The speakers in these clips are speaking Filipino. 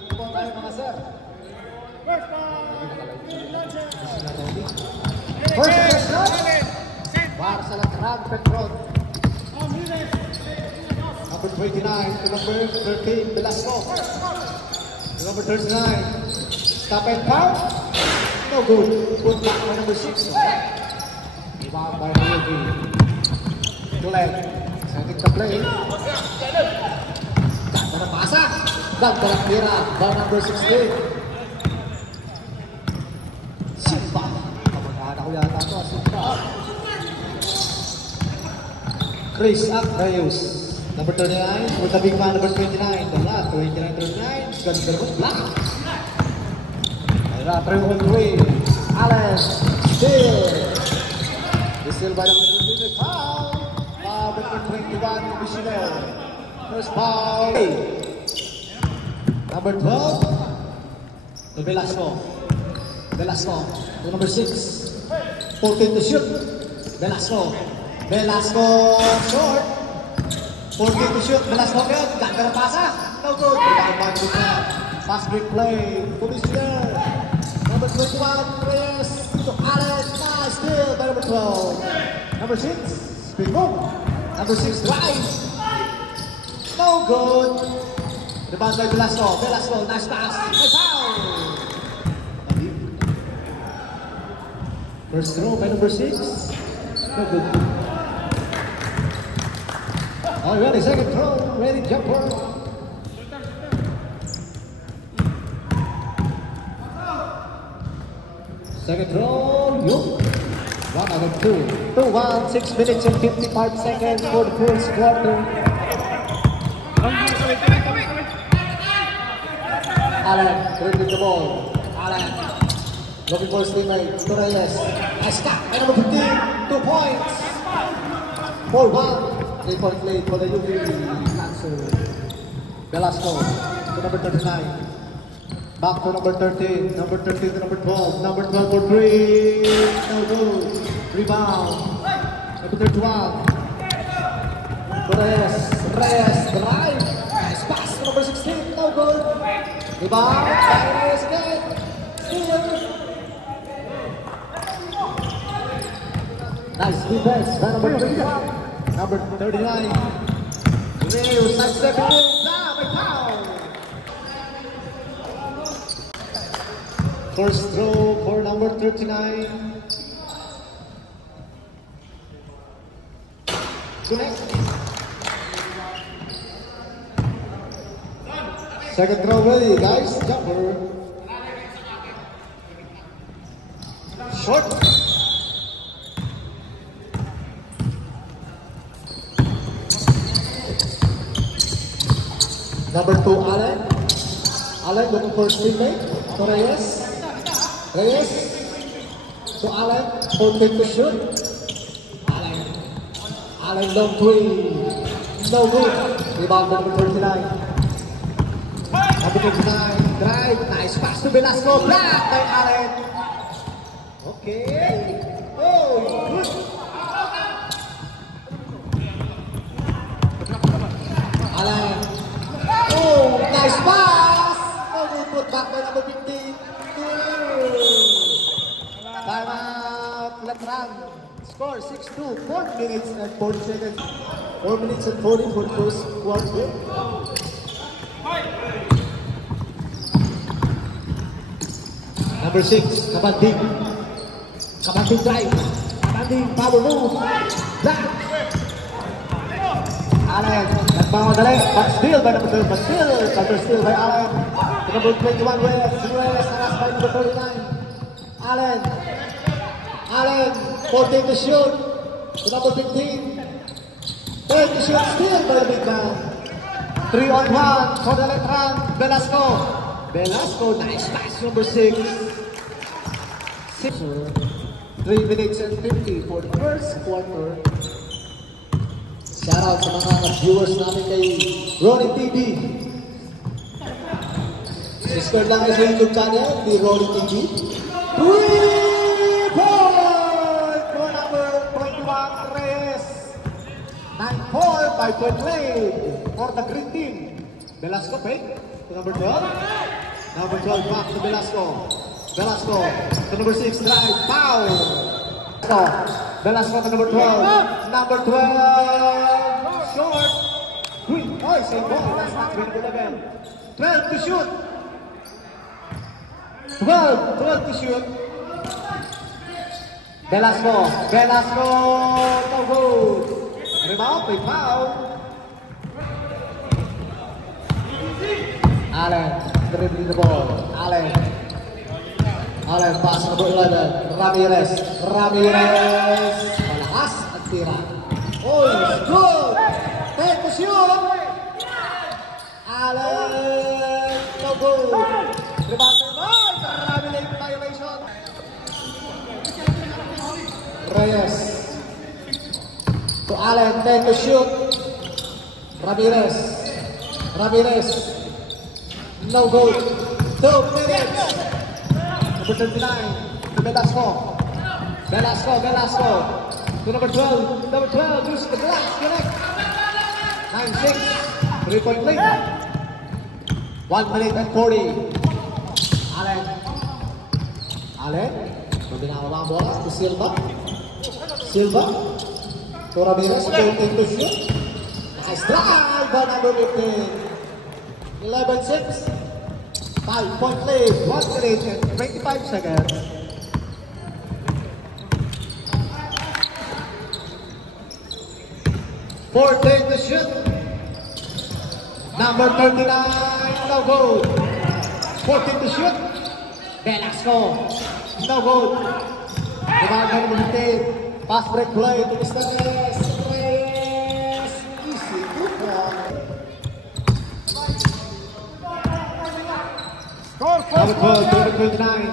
Ingat po kayo mga sir. First shot para sa Letran Petron. Number 29 to number 13 Velasco. To number 39 stop and pound. No good. Put back by number 6. Rebound by Ruby. Glenn setting the play. Ganda na pasa. Ganda na tira by number 16. Simba. Kamag-anak ko yata ito. Simba. Chris Reyes. Number 39 with the big man, number 29. The lot, 29-39. Ganda na black. Mayra 3-1-3. Allen. Still by number 23. Foul. Number 21, Michelle. First foul. Number 12. To Velasco. Velasco. To number 6. 14 to shoot. Velasco. Velasco short. 14 to shoot. Velasco good. Ganda na pasa. No good. Pass break play. To Michelle. Number 21, Reyes. To Allen. Nice steal by number 12. Number 6. Big move. Number 6 drive. No good. Rebound by Velasco. Velasco. Nice pass. Nice foul. First throw by number 6. No good. Already second throw. Ready jumper. Second throw. Yup. 1 out of 2. 2-1. 6 minutes and 55 seconds for the first quarter. Allen dribbling the ball. Allen looking for his teammate. Torres. Nice cut. And number 15. 2 points. 4-1. 3-point lead for the UV Lancer. Velasco to number 39. Back to number 13. Number 13 to number 12. Number 12 for 3. No good. Rebound. Number 31. Reyes. Drive. Nice pass to number 16. No good. Rebound. Reyes again. Nice defense by number 31. Number 39. Reyes sidestepping in. By foul. First throw for number 39. Connect. Second throw ready, guys. Jumper. Short. Number 2, Allen. Allen looking for his teammate. Reyes to Allen, 14 to shoot. Allen long three, no good. Rebound number 39. Number 39, drive, nice pass to Velasco, blocked by Allen. Okay, oh, good. Allen, oh, nice pass. No good, put back by number 15. Timeout, Letran. Score 6-2, 4 minutes and 40 seconds. 4 minutes and 40 for the first quarter. Number 6, Kabanding. Kabanding drive. Kabanding power move. Black. Allen, nagmamadali. Back steal by number 12. But still, counter steal by Allen. To number 21, Reyes. Aras by number 39. Allen, 14 to shoot. To number 15. 10 to shoot, still by the big man. 3-on-1 for the Letran. Velasco, nice pass, number 6. 3 minutes and 50 for the first quarter. Shout out sa mga viewers namin kay Ronnie TV. Subscribe lang kayo sa YouTube channel ni Ronnie TV. 3-point for number 21, Reyes. 9-4, 5-point lead for the green team. Velasco fake to number 12. Number 12 back to Velasco. Velasco to number 6, drive, foul. Velasco to number 12. Number 12, short. Quick, oh, same ball. That's not good for the ball. 12 to shoot. 12 to shoot. Velasco, no good. Rebound, big foul. Allen, dribbling the ball. Allen, pass number 11. Ramirez. Malakas ang tira. Oh, it's good. 10 to shoot. Allen, no good. Rebound, Ramirez violation. Reyes to Allen, 10 to shoot. Ramirez, no good. 2 minutes. Number 39 to Velasco. To number 12, use the glass, connect. 9-6, 3-point lead. 1 minute and 40. Allen, binawa ang bola to Silva to Ramirez, 14 to shoot. Nice drive by number 15. 11-6. 5-point lead. 1 minute and 25 seconds. Fourteen to shoot. Number 39, no good. 14 to shoot. Velasco, no good. Rebound number 15. Pass break play to Mr. Reyes. Easy, good ball. Number 12, number 29.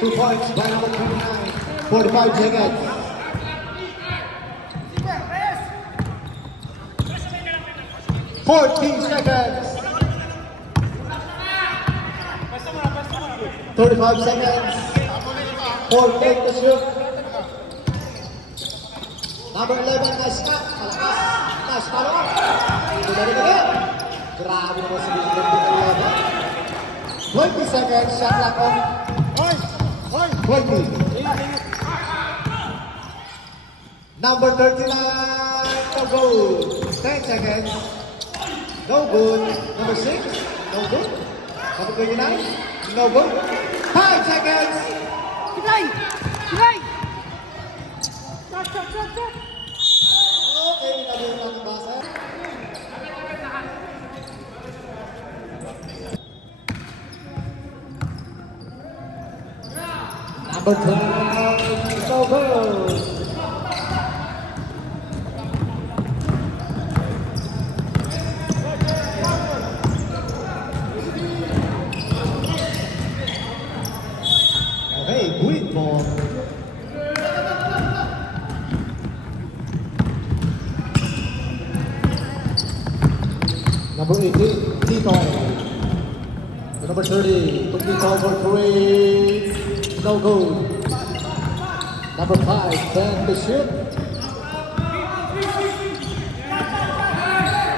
2 points by number 29. 45 seconds. 14 seconds. 35 seconds. 4 to shoot. Number 11, nice cut. Nice follow-up. Grabe naman sa number 11. 20 seconds. Shot clock on. 20. Number 39, no good. 10 seconds. No good. Number 6, no good. Number 29, no good. 5 seconds. Try. Okay, nabili natin basa. Number 12, no good. Okay, green ball. Number 18, Tito. Number 30, took Tito for 3. No good. Number 5, 10 to shoot.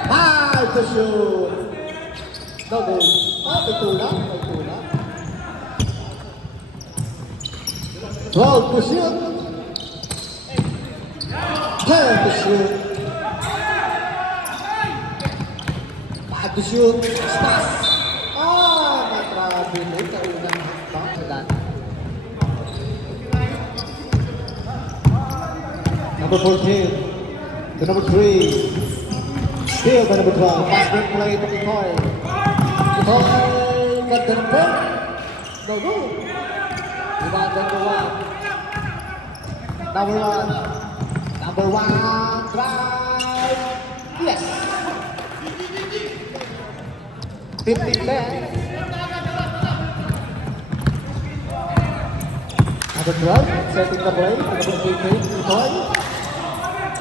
5 to shoot. No good. May tulak. 12 to shoot. 10 to shoot. 5 to shoot. Pass. Oh, natrabi na ito. Unang hakbang. Number 14 to number 3. Still by number 12. Pass break play to Kitoy. Got the point. No good. Number one, drive. Yes. 15-10. Number 12, setting the play to number 13,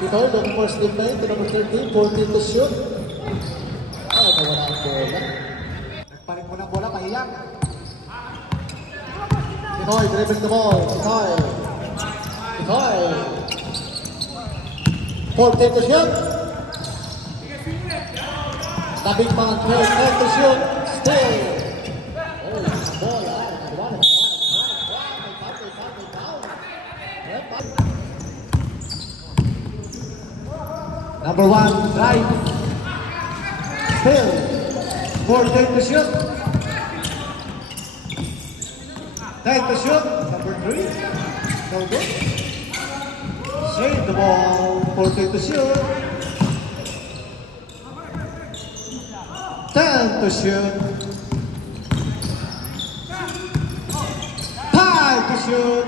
Titoy looking for steal play to number 13, 14 to shoot. Oh, nawala ang bola. Nagpalit mo ng bola, pahiyak. Titoy, dribbling the ball. Titoy. 14 to shoot. The big man, 10 to shoot. Still. Number 1, drive. Still. 4 to shoot. 10 to shoot. Number 3. No good. Save the ball. 14 to shoot. 10 to shoot. 5 to shoot.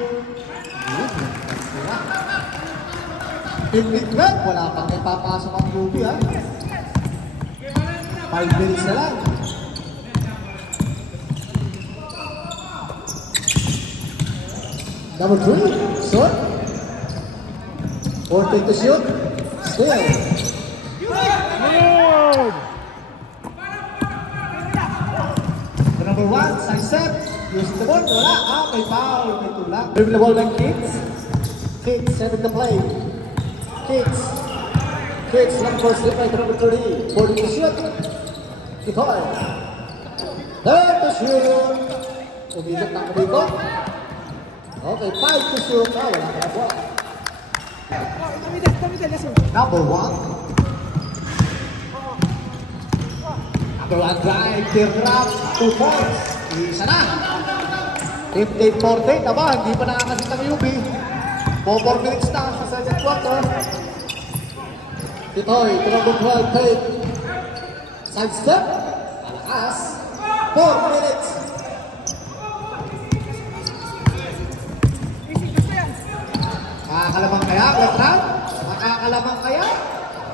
15-12. Wala pang ipapasok ang UB ha. 5 minutes na lang. Number 3, short. 14 to shoot. Still. Number 1, side step. Using the ball. Wala. May foul. May tulak. Dribble the ball by Kids. Kids setting the play. Kids. Kids lang first slip by number 30. 40 to shoot. Ikoy. 10 to shoot. Umigot na kumikot. Okay, 5 to shoot. Wala ka na po. Number 1. Number 1 drive. Tear drop. 2 points. Isa na. 15-14. Aba, hindi pa nakakasit ang UB. 4 minutes na sa second quarter. Ito'y number 12 take. Side step. Malakas. 4 minutes. Makakalamang kaya, Bertrand? Makakalamang kaya?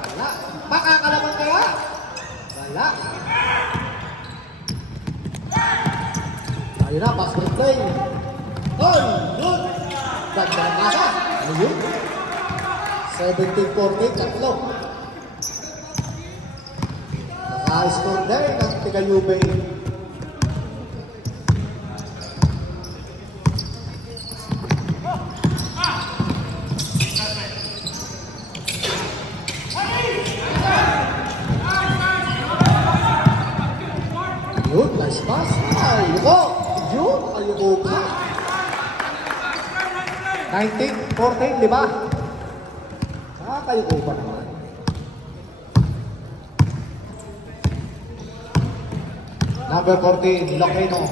Wala. Makakalamang kaya? Wala. Ayun na, pass break play. Oy, good. Ganda ng kasa. Ayun. 17-14, tatlo. Naka-score din ang Tigayube. Yun, nice pass. Ayoko. Yun, ayoko ka. 19-14, di ba? Ayoko pa naman. Number 14, Locano.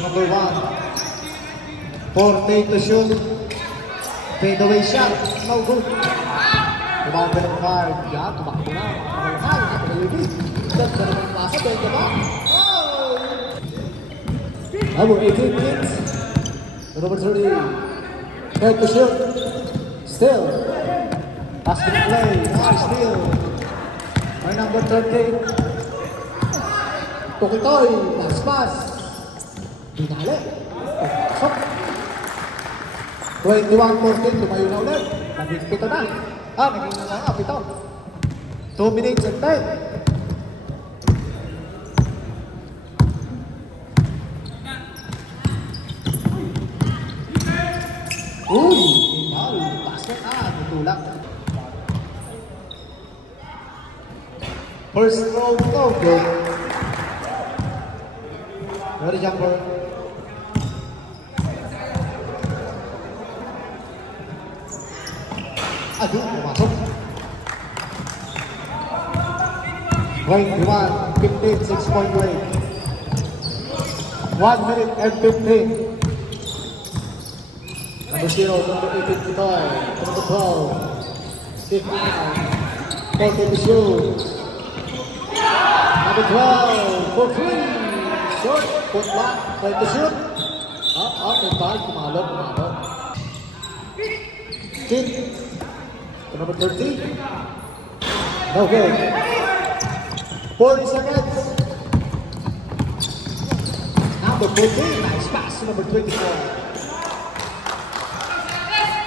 Number 1. 14 to shoot. Fade away shot. No good. Tumawag ng card. Yan, tumakbo na. Tumakbo na. Tumakbo na ng pasa. Benda ba? Oh! Number 18, Kids. Number 30. Fade to shoot. Still. Basket play. Nice steal. Our number 13. Tukitoy. Nice pass. Dinali. Pasok. 21-14. Tumayo na ulit. Naging pito na. Naging na pito. 2 minutes and 10. Uy! Inal. Basket. Tutulak. First throw, no good. Very jumper. Aduh, pumasok. 21-15, 6-point lead. 1 minute and 15. Number 0, number 18, Pitoy. Number 12, 15, 14 to shoot. Number 12, for 3. Short, put back, 20 to shoot. Up, and back, kumalog. Kid. Number 13. Okay. 40 seconds. Number 14, nice pass. Number 24.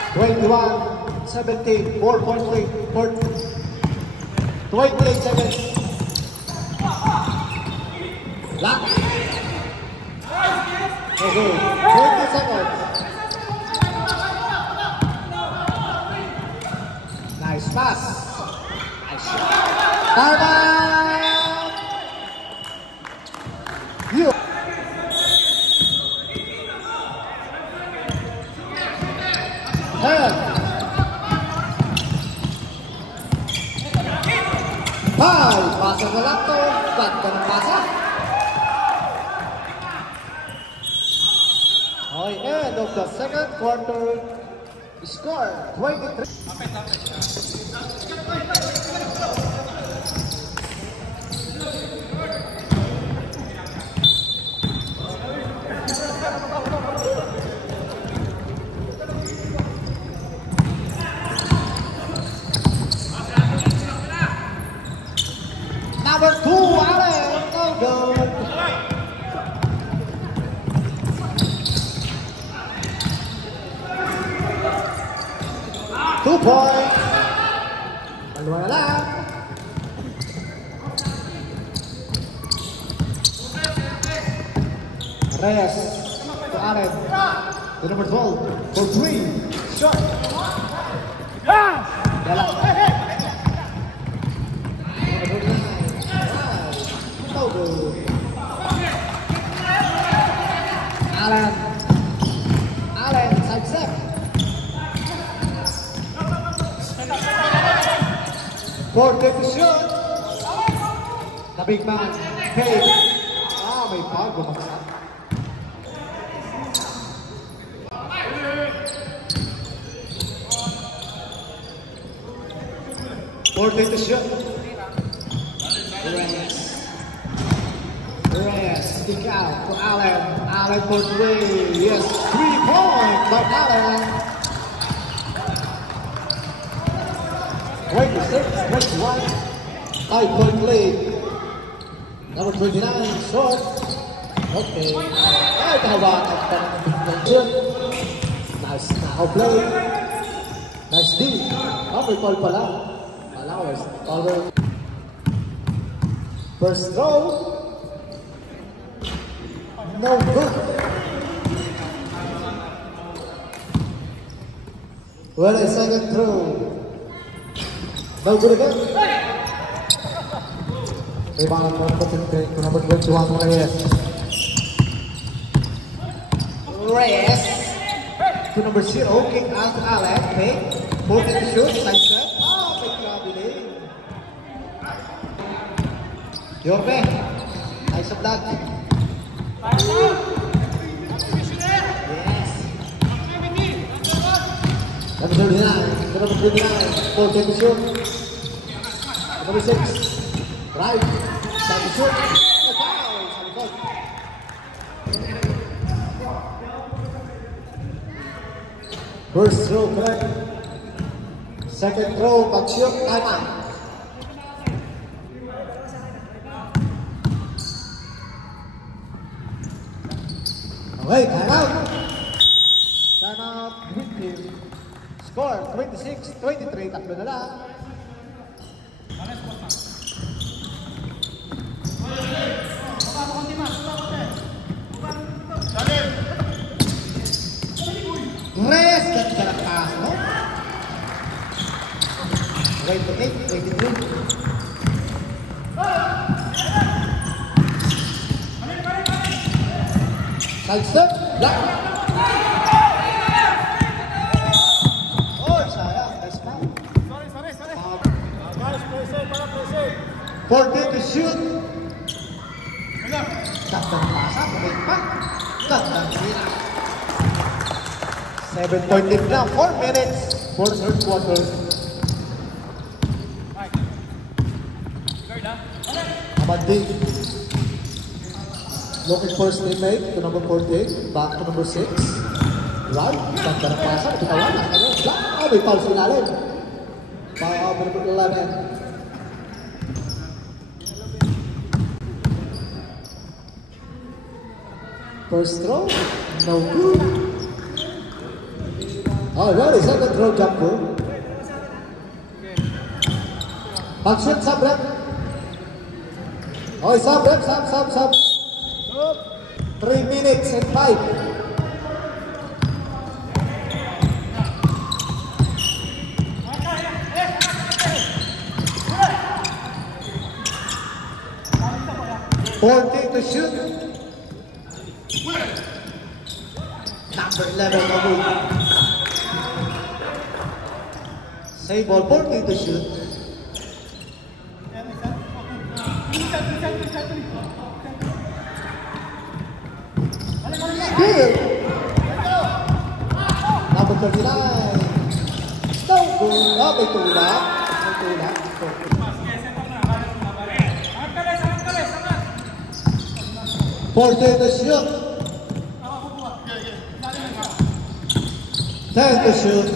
21-17, 4-point lead. 28 seconds. Lock. Okay, 20 seconds. Nice pass. Nice shot. Time out. You. Hi! Pasa na lang to. Ganda ng pasa. Okay, end of the second quarter. Score 23. Number 2, Allen, no good. Two points. Dalawa na lang. Reyes to Allen. To number 12 for 3. Shot. Dala. Allen. Allen, side step. For the shoot. The big man. Hey. May foul. Bumagsak. For the shoot. Reyes, kick out for Allen. Allen for 3. Yes, 3 points by Allen. 26, 21. 5-point lead. Number 29, short. Okay. Ay, kahawakan pa ng shoot. Nice now play. Nice D. May foul pala. Allowers. First throw. No good. Well, a second throw. No good again. Rebound to number 21, Reyes. Reyes to number 0. Kick out to Allen. Fake. Both at the shoot. Side step. May grabe din. Yorbe. Nice of that. Yes. Number 39. Number 39. Full take the shoot. Number 6. Right. Start the shoot. Oh, foul. Sa likod. First throw correct. Second throw pag shoot. Time out. Okay, time out. Time out. Score 26-23. Tatlo na lang. Reyes, ganda ng pass, no? 28, 23. Side step, block. Oh, sayang. Nice foul. Sorry. 40 to shoot. Gandang pasa, bumit pa. Gandang sila. 7-point lead na, 4 minutes for third quarter. Amandi. Looking for his teammate to number 48, back to number 6. Right, ganda ng pasa, bitawan na. May foul sa ilalim. Foul number 11. First throw, no good. Oh, really? Second throw jumper. Pag-shoot, sub rep. Oh, sub rep, sub. 3 minutes and 5. $40 to shoot. Number 11 no good. Save ball, 40 to shoot. Number 39. No good. Oh, may tulak. May tulak. Forte to shoot. 10 to shoot.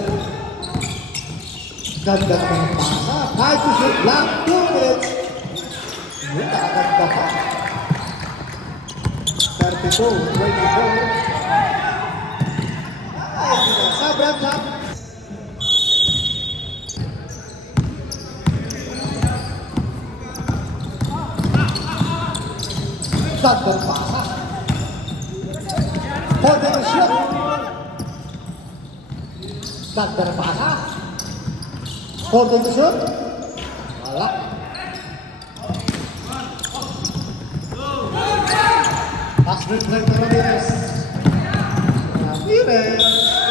Ganda naman ang pasa. 5 to shoot lang. 2 minutes. Yun, nakaganda pa. 32, 24. Ay, sobrang top. Ganda ng pasa. Forte to shoot. Ganda ng pasa. Forte to shoot. Wala. Pass replay to Ramirez. Ramirez.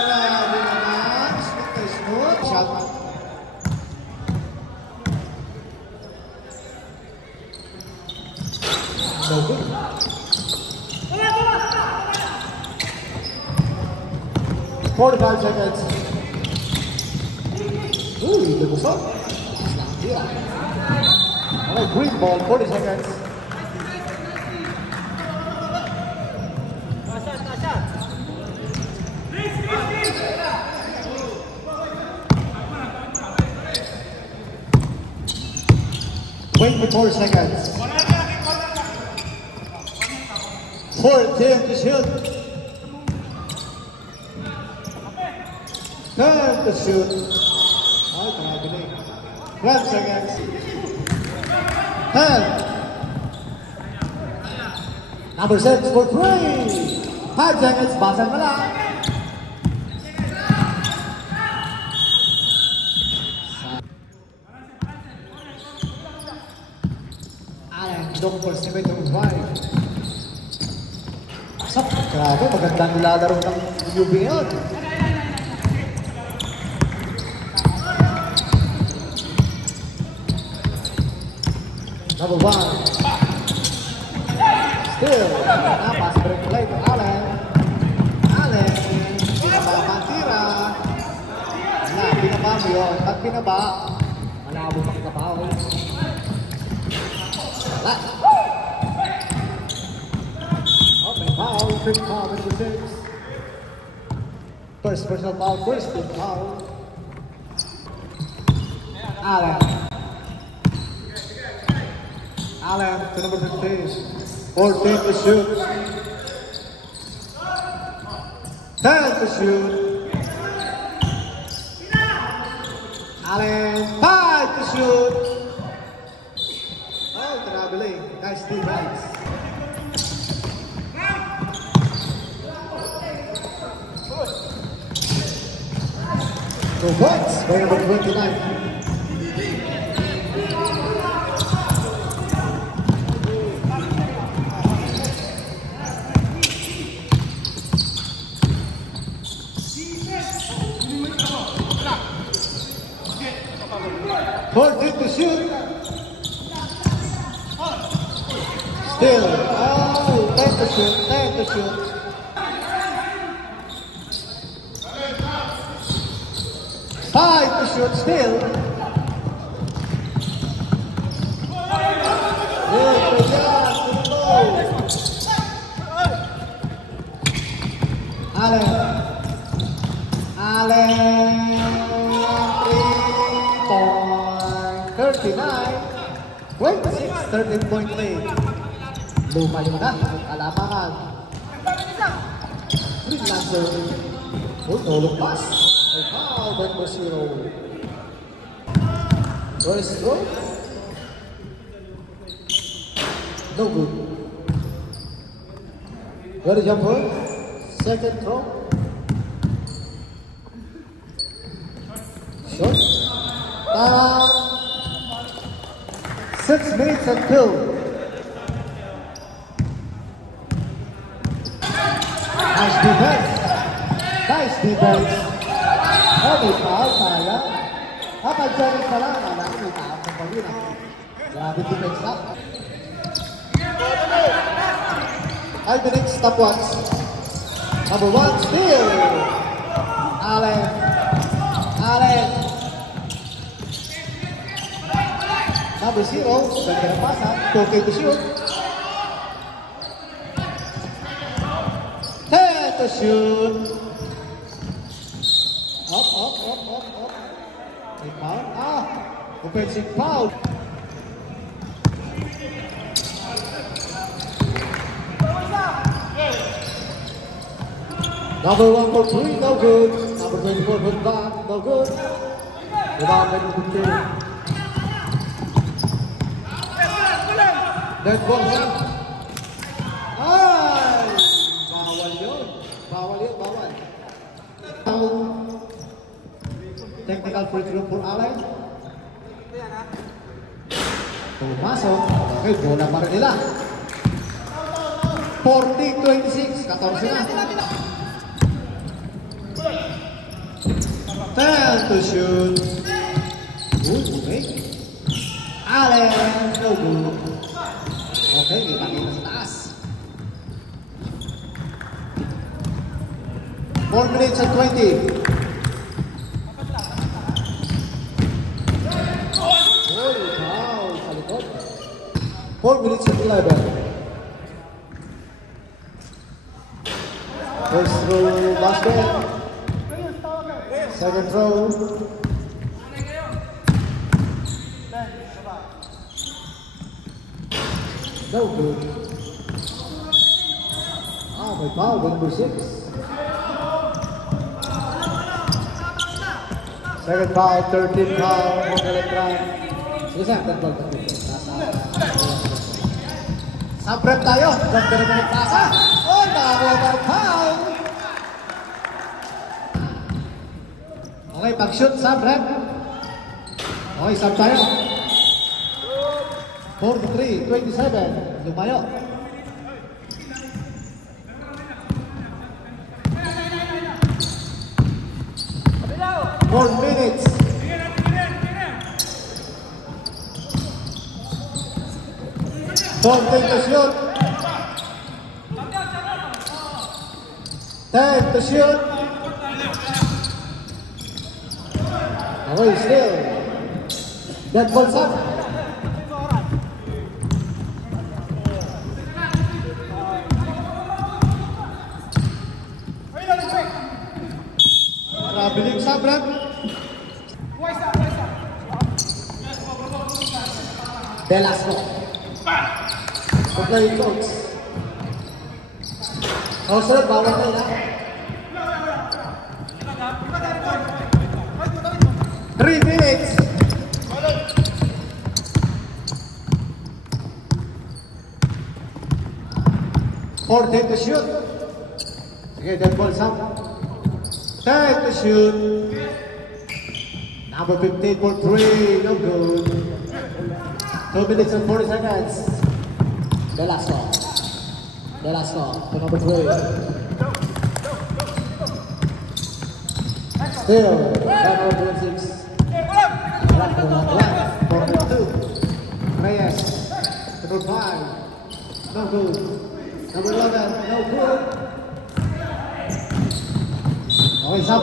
Grabe naman. Smooth na smooth. Shot. No good. 45 seconds. Uy, lubusok. Yeah. Okay, green ball, 40 seconds. Wait for 4 seconds. 14 to shoot. 10 to shoot. Ay, kagaling. 12 seconds. 10. Number 6 for 3. 5 seconds. Basan mo lang. Allen, look for 7-5. Sak, grabe, magandang nilalaro ng UB yun. Number 1. Still, pass break play to Allen. Allen, binaba ang tira. Wala, binaba mo yun. Pag binaba, malabo pang kapaw. Wala. Foul, fifth foul, number 6. First personal foul, first team foul. Allen. Allen to number 15. 14 to shoot. 10 to shoot. Allen, 5 to shoot. Oh, grabe. Nice defense. So points by number 29. Forty to shoot. Still. Oh, 10 to shoot. 10 to shoot. Five to shoot still. Allen. Allen. 39. 26. 13-point lead. Lumayo na ang kalamangan. Freelancer. Tulong pass. Foul by number 0. First throw. No good. Ready jumper. Second throw. Short. 6 minutes and 2. Nice defense. Nice defense. Oh, may foul, sayang. Pag-series pa lang, alam ko, may foul ng Palina. Grabe defense up. Ay, the next stopwatch. Number 1, still. Allen. Allen. Number 0. Ganda na pasa. 4K to shoot. 10 to shoot. Up. May foul. Offensive foul. Number 1 for 3, no good. Number 24 for back, no good. Rebound by number 2. Dead ball, ha? Ay! Bawal yun. Bawal. Technical free throw for Allen. Pumasok. Okay, bola para nila. 40-26. 14 na. 10 to shoot. Good, okay. Allen, no good. Okay, kita sa taas. 4 minutes and 20. Wow, sa likod. 4 minutes and 11. First throw basket. Second throw. No good. May foul, number 6. Second foul, 13 foul, Electron. Sige sir, tatbol. Sabrep tayo, ganda na nagpasa. Nakawal foul. Okay, pag-shoot, Sabrep. Okay, sab tayo. 43-27, lumayo. 4 minutes. Don't take the shoot. 10 to shoot. Away still. That ball's up. Biling Sabrep. Velasco. Play coach. Sir, bawal na yan. 3 minutes. Take to shoot. Sige, that ball's up. 10 to shoot. Number 15 for 3. No good. 2 minutes and 40 seconds. Velasco to number 3. Still, number 26. Number 2. Reyes. Number 5. No good. Number 11. No good. Okay, sab.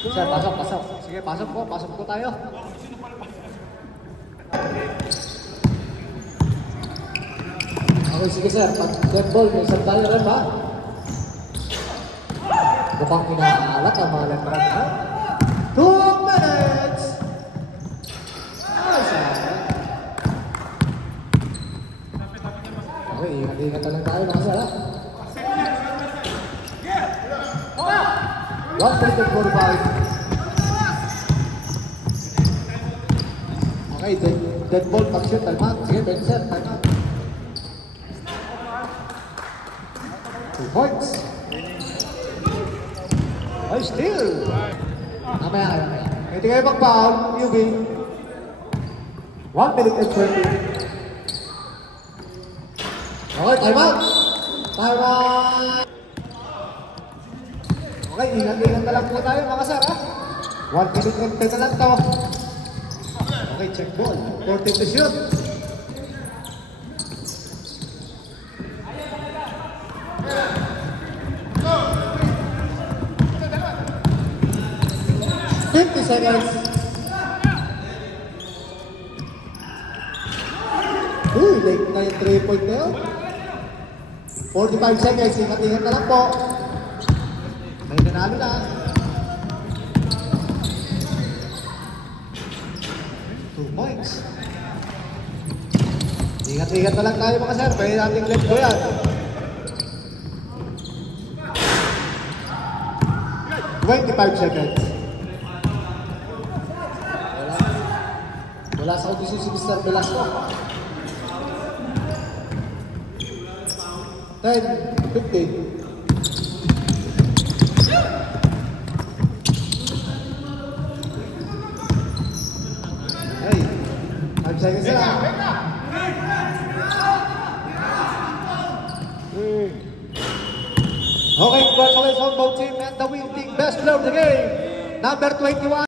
Sir, pasok. Sige, pasok po tayo. Okay, sige sir, pag dead ball, may isang tayo rin ba? Mukhang inaalat ang mga lembrang ha? 2 minutes! Ay, sir. Okay, ingat lang tayo mga sir ha? 1 minute and 45. Okay, dead ball, pag-shoot, time out. Sige, Ben sir, time out. 2 points. Ay, still. Mamaya. Hindi kayo mag-foul, UB. 1 minute and 20. Okay, time out. Okay, ingat na lang po tayo mga sir ha. 1 minute and 10 na lang to. Okay, check ball. 14 to shoot. seconds. Uy, late na yung 3-point na yun. 45 seconds, ingat-ingat na lang po. May nanalo na. 2 points. Ingat-ingat na lang tayo mga sir. Pwede nating let go yan. 25 seconds. Wala sa audition si Mr. Velasco. 10, 15. Hey, 5 seconds na lang. Okay, congratulations both team and the winning best player of the game, number 21.